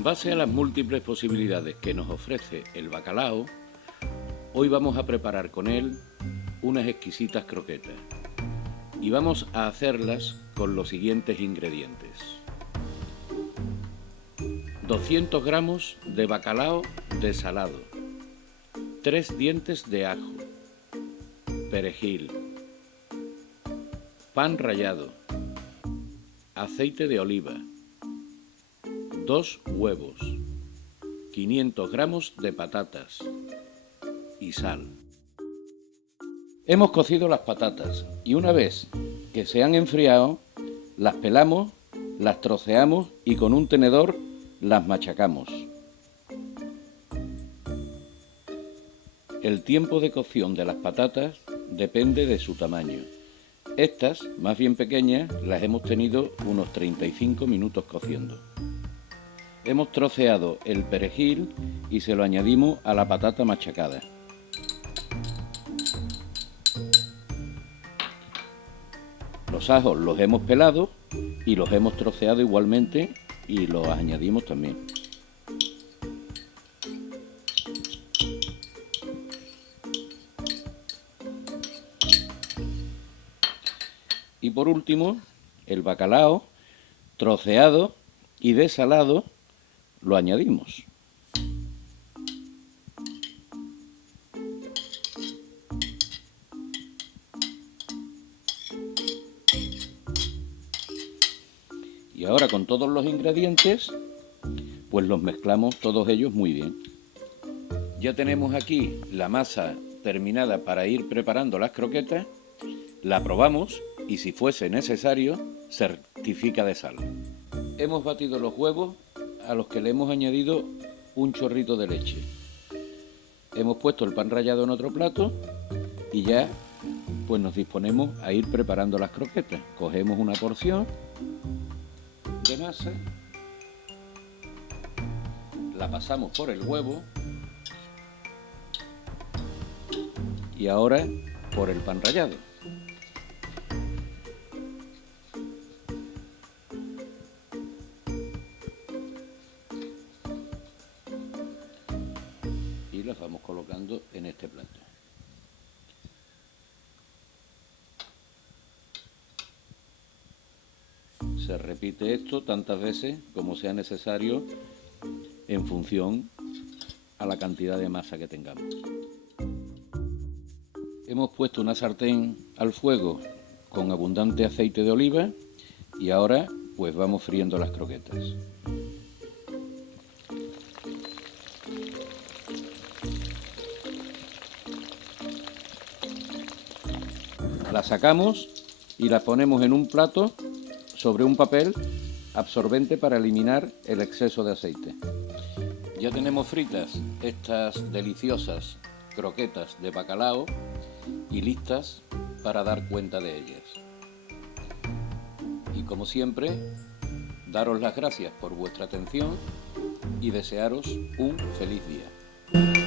En base a las múltiples posibilidades que nos ofrece el bacalao, hoy vamos a preparar con él unas exquisitas croquetas y vamos a hacerlas con los siguientes ingredientes: 200 gramos de bacalao desalado, 3 dientes de ajo, perejil, pan rallado, aceite de oliva, 2 huevos, 500 gramos de patatas y sal. Hemos cocido las patatas y una vez que se han enfriado, las pelamos, las troceamos y con un tenedor las machacamos. El tiempo de cocción de las patatas depende de su tamaño. Estas, más bien pequeñas, las hemos tenido unos 35 minutos cociendo. Hemos troceado el perejil y se lo añadimos a la patata machacada. Los ajos los hemos pelado y los hemos troceado igualmente y los añadimos también. Y por último, el bacalao troceado y desalado lo añadimos. Y ahora con todos los ingredientes, pues los mezclamos todos ellos muy bien. Ya tenemos aquí la masa terminada para ir preparando las croquetas. La probamos y si fuese necesario, se rectifica de sal. Hemos batido los huevos a los que le hemos añadido un chorrito de leche. Hemos puesto el pan rallado en otro plato y ya pues nos disponemos a ir preparando las croquetas. Cogemos una porción de masa, la pasamos por el huevo y ahora por el pan rallado. Y las vamos colocando en este plato. Se repite esto tantas veces como sea necesario en función a la cantidad de masa que tengamos. Hemos puesto una sartén al fuego con abundante aceite de oliva y ahora pues vamos friendo las croquetas. Las sacamos y las ponemos en un plato sobre un papel absorbente para eliminar el exceso de aceite. Ya tenemos fritas estas deliciosas croquetas de bacalao y listas para dar cuenta de ellas. Y como siempre, daros las gracias por vuestra atención y desearos un feliz día.